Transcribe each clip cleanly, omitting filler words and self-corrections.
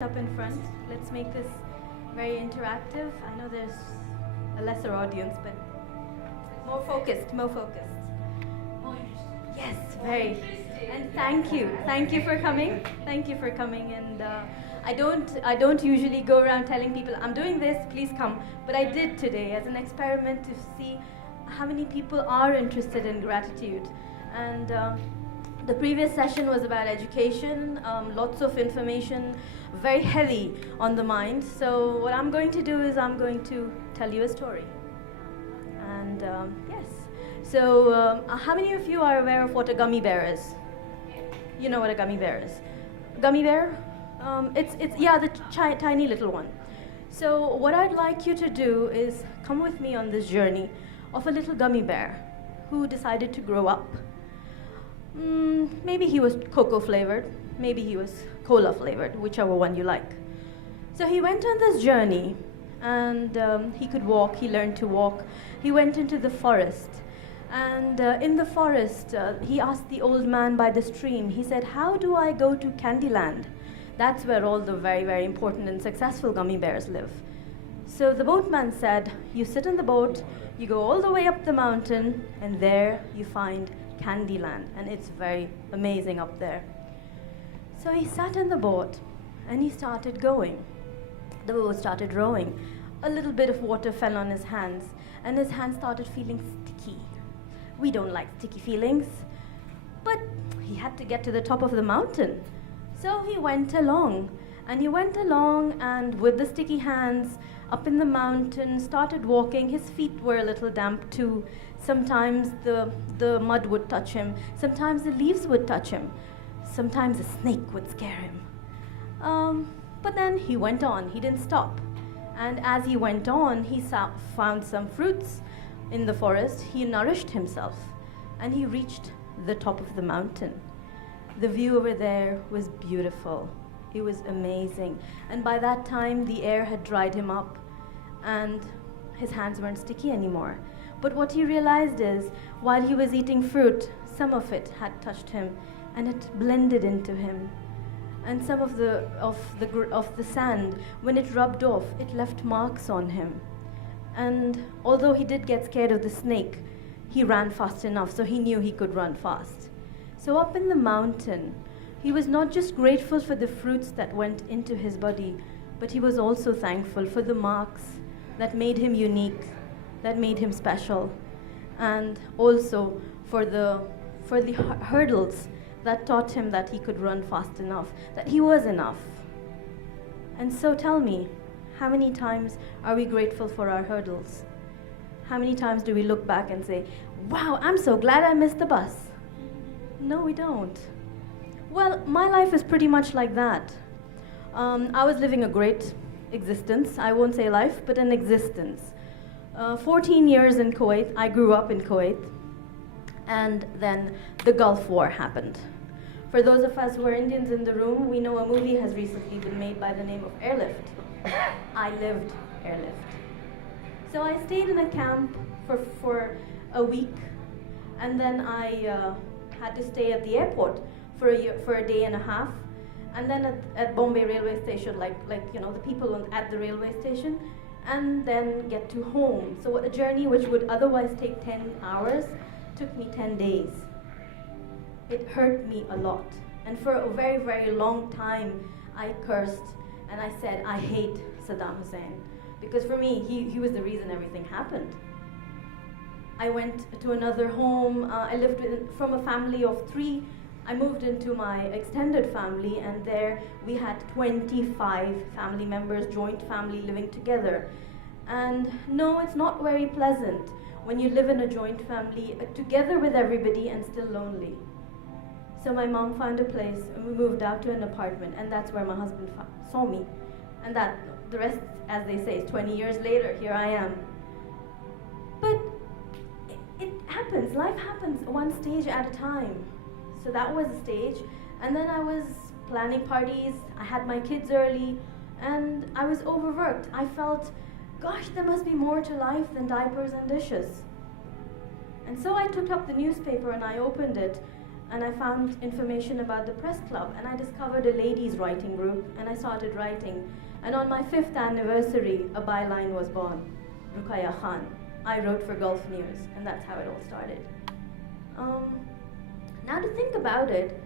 up in front. Let's make this very interactive. I know there's a lesser audience, but more focused, more focused. Yes, very. And thank you for coming. Thank you for coming. And I don't usually go around telling people I'm doing this. Please come. But I did today as an experiment to see how many people are interested in gratitude. And the previous session was about education, lots of information, very heavy on the mind. So what I'm going to do is I'm going to tell you a story. And yes, so how many of you are aware of what a gummy bear is? You know what a gummy bear is? Gummy bear? It's yeah, the tiny little one. So what I'd like you to do is come with me on this journey of a little gummy bear who decided to grow up. Maybe he was cocoa flavored, maybe he was cola flavored, whichever one you like. So he went on this journey and he could walk, he learned to walk. He went into the forest and in the forest he asked the old man by the stream, he said, how do I go to Candyland? That's where all the very, very important and successful gummy bears live. So the boatman said, you sit in the boat, you go all the way up the mountain and there you find Candyland, and it's very amazing up there. So he sat in the boat and he started going. The boat started rowing. A little bit of water fell on his hands and his hands started feeling sticky. We don't like sticky feelings, but he had to get to the top of the mountain. So he went along and with the sticky hands up in the mountain, started walking. His feet were a little damp too. Sometimes the mud would touch him. Sometimes the leaves would touch him. Sometimes a snake would scare him. But then he went on. He didn't stop. And as he went on, he found some fruits in the forest. He nourished himself. And he reached the top of the mountain. The view over there was beautiful. It was amazing. And by that time, the air had dried him up and his hands weren't sticky anymore. But what he realized is, while he was eating fruit, some of it had touched him and it blended into him. And some of the sand, when it rubbed off, it left marks on him. And although he did get scared of the snake, he ran fast enough, so he knew he could run fast. So up in the mountain, he was not just grateful for the fruits that went into his body, but he was also thankful for the marks that made him unique, that made him special, and also for the hurdles that taught him that he could run fast enough, that he was enough. And so tell me, how many times are we grateful for our hurdles? How many times do we look back and say, wow, I'm so glad I missed the bus? No, we don't. Well, my life is pretty much like that. I was living a great existence. I won't say life, but an existence. 14 years in Kuwait. I grew up in Kuwait. And then the Gulf War happened. For those of us who are Indians in the room, we know a movie has recently been made by the name of Airlift. I lived Airlift. So I stayed in a camp for a week, and then I had to stay at the airport for a day and a half, and then at Bombay railway station, like you know, the people at the railway station, and then get to home. So a journey which would otherwise take 10 hours took me 10 days. It hurt me a lot, and for a very, very long time I cursed and I said, I hate Saddam Hussein, because for me he was the reason everything happened. I went to another home. I lived from a family of 3. I moved into my extended family, and there we had 25 family members, joint family living together. And no, it's not very pleasant when you live in a joint family together with everybody and still lonely. So my mom found a place and we moved out to an apartment, and that's where my husband saw me. And that, the rest, as they say, is 20 years later, here I am. But it happens, life happens one stage at a time. So that was a stage, and then I was planning parties, I had my kids early, and I was overworked. I felt, gosh, there must be more to life than diapers and dishes. And so I took up the newspaper and I opened it, and I found information about the press club, and I discovered a ladies' writing group, and I started writing. And on my 5th anniversary, a byline was born, Ruqayya Khan. I wrote for Gulf News, and that's how it all started. Now to think about it,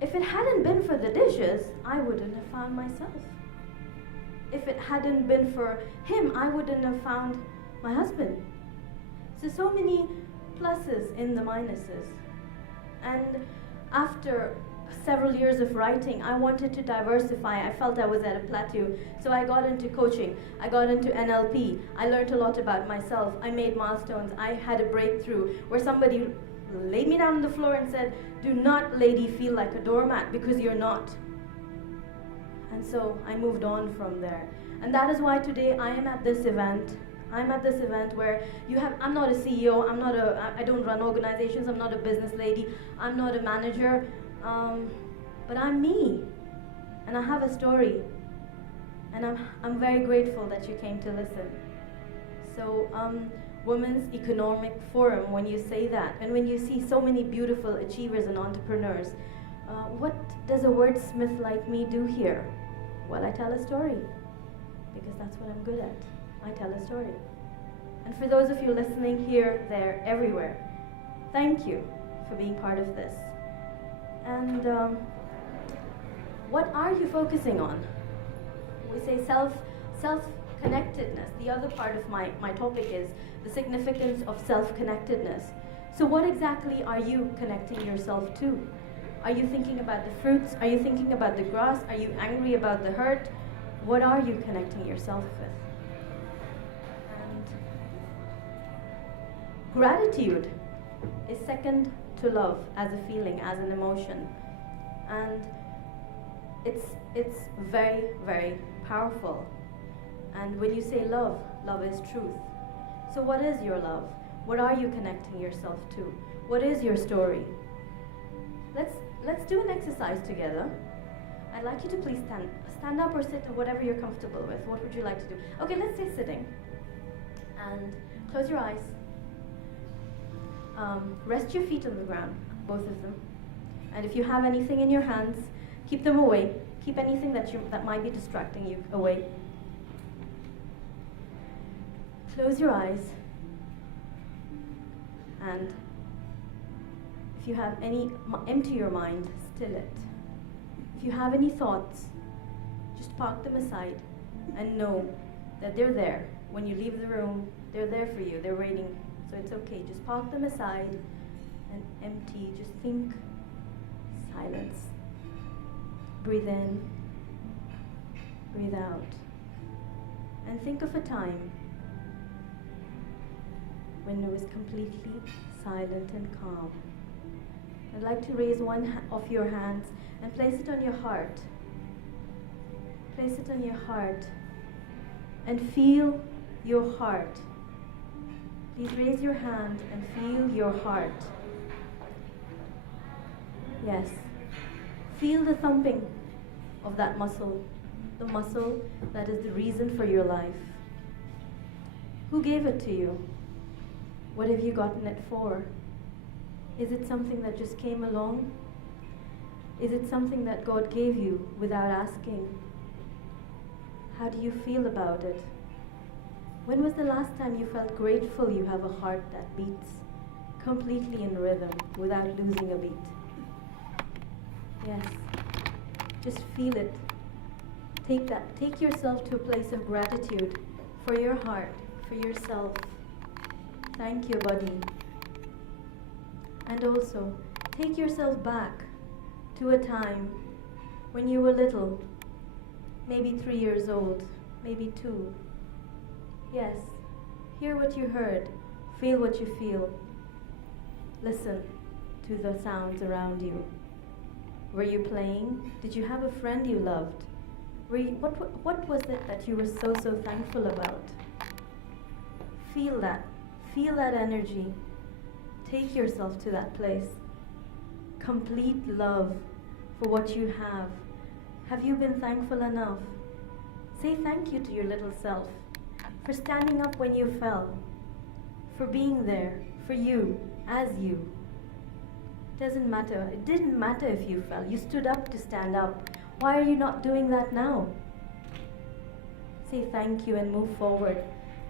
if it hadn't been for the dishes, I wouldn't have found myself. If it hadn't been for him, I wouldn't have found my husband. So many pluses in the minuses. And after several years of writing, I wanted to diversify. I felt I was at a plateau. So I got into coaching. I got into NLP. I learned a lot about myself. I made milestones. I had a breakthrough where somebody laid me down on the floor and said, "Do not, lady, feel like a doormat, because you're not." And so I moved on from there. And that is why today I am at this event. I'm at this event where I'm not a CEO, I don't run organizations, I'm not a business lady, I'm not a manager, but I'm me. And I have a story. And I'm very grateful that you came to listen. So, Women's Economic Forum, when you say that, and when you see so many beautiful achievers and entrepreneurs, what does a wordsmith like me do here? Well, I tell a story, because that's what I'm good at. I tell a story. And for those of you listening here, there, everywhere, thank you for being part of this. And what are you focusing on? We say self-connectedness. The other part of my topic is the significance of self-connectedness. So what exactly are you connecting yourself to? Are you thinking about the fruits? Are you thinking about the grass? Are you angry about the hurt? What are you connecting yourself with? And gratitude is second to love as a feeling, as an emotion. And it's very, very powerful. And when you say love, love is truth. So what is your love? What are you connecting yourself to? What is your story? Let's do an exercise together. I'd like you to please stand up or sit, or whatever you're comfortable with. What would you like to do? Okay, let's say sitting. And close your eyes. Rest your feet on the ground, both of them. And if you have anything in your hands, keep them away. Keep anything that might be distracting you away. Close your eyes. And if you have empty your mind, still it. If you have any thoughts, just park them aside and know that they're there. When you leave the room, they're there for you. They're waiting. So it's okay. Just park them aside and empty. Just think. Silence. Breathe in. Breathe out. And think of a time when it was completely silent and calm. I'd like to raise one of your hands and place it on your heart. Place it on your heart and feel your heart. Please raise your hand and feel your heart. Yes. Feel the thumping of that muscle, the muscle that is the reason for your life. Who gave it to you? What have you gotten it for? Is it something that just came along? Is it something that God gave you without asking? How do you feel about it? When was the last time you felt grateful you have a heart that beats completely in rhythm without losing a beat? Yes, just feel it. Take yourself to a place of gratitude for your heart, for yourself. Thank you, buddy. And also, take yourself back to a time when you were little, maybe 3 years old, maybe 2. Yes, hear what you heard, feel what you feel. Listen to the sounds around you. Were you playing? Did you have a friend you loved? What was it that you were so thankful about? Feel that energy. Take yourself to that place. Complete love for what you have. Have you been thankful enough? Say thank you to your little self for standing up when you fell, for being there for you as you. Doesn't matter. It didn't matter if you fell. You stood up to stand up. Why are you not doing that now? Say thank you and move forward.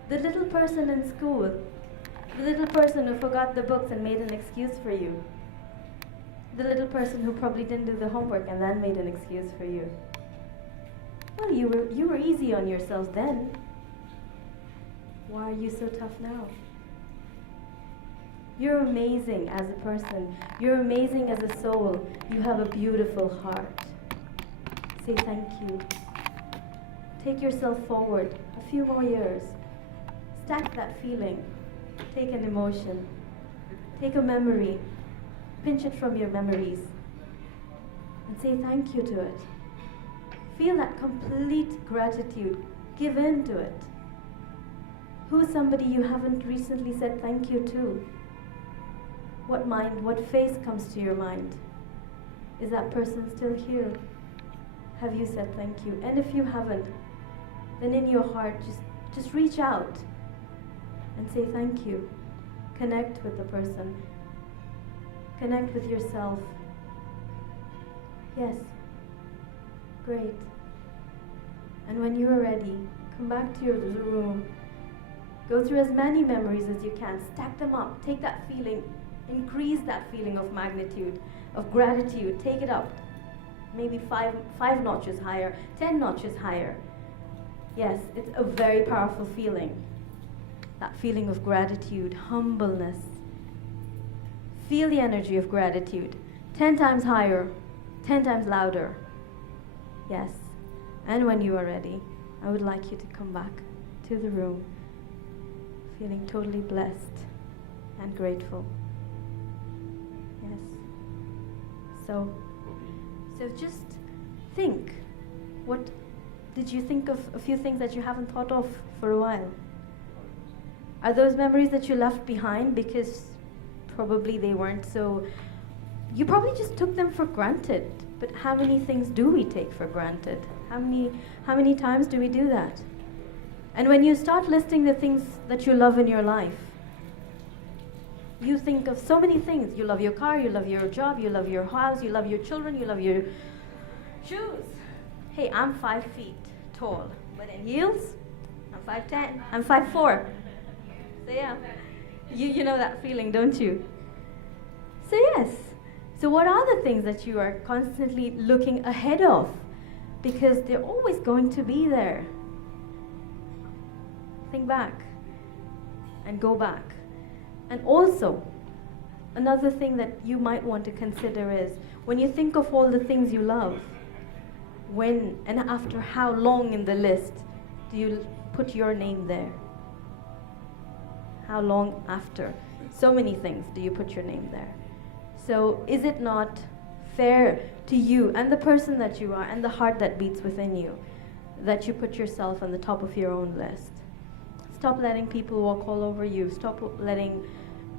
The little person in school, the little person who forgot the books and made an excuse for you. The little person who probably didn't do the homework and then made an excuse for you. Well, you were easy on yourselves then. Why are you so tough now? You're amazing as a person. You're amazing as a soul. You have a beautiful heart. Say thank you. Take yourself forward a few more years. Stack that feeling. Take an emotion. Take a memory. Pinch it from your memories. And say thank you to it. Feel that complete gratitude. Give in to it. Who's somebody you haven't recently said thank you to? What mind, what face comes to your mind? Is that person still here? Have you said thank you? And if you haven't, then in your heart, just reach out and say thank you. Connect with the person. Connect with yourself. Yes. Great. And when you are ready, come back to your room. Go through as many memories as you can. Stack them up. Take that feeling. Increase that feeling of magnitude, of gratitude. Take it up. Maybe five notches higher, 10 notches higher. Yes, it's a very powerful feeling. That feeling of gratitude, humbleness. Feel the energy of gratitude. 10 times higher, 10 times louder. Yes. And when you are ready, I would like you to come back to the room, feeling totally blessed and grateful. Yes. So just think. What did you think of a few things that you haven't thought of for a while? Are those memories that you left behind because probably they weren't so... You probably just took them for granted. But how many things do we take for granted? How many times do we do that? And when you start listing the things that you love in your life, you think of so many things. You love your car, you love your job, you love your house, you love your children, you love your shoes. Hey, I'm 5 feet tall, but in heels, I'm 5'10", I'm 5'4". So yeah, you know that feeling, don't you? So yes, so what are the things that you are constantly looking ahead of? Because they're always going to be there. Think back and go back. And also, another thing that you might want to consider is, when you think of all the things you love, when and after how long in the list do you put your name there? How long after? So many things do you put your name there? So is it not fair to you and the person that you are and the heart that beats within you that you put yourself on the top of your own list? Stop letting people walk all over you. Stop letting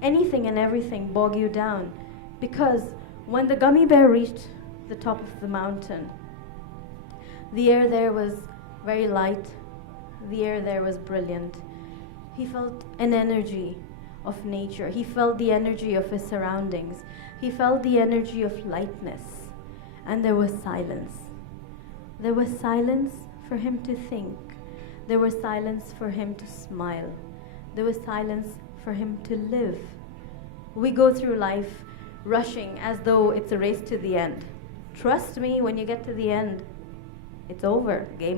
anything and everything bog you down. Because when the gummy bear reached the top of the mountain, the air there was very light. The air there was brilliant. He felt an energy of nature. He felt the energy of his surroundings. He felt the energy of lightness. And there was silence. There was silence for him to think. There was silence for him to smile. There was silence for him to live. We go through life rushing as though it's a race to the end. Trust me, when you get to the end, it's over. Game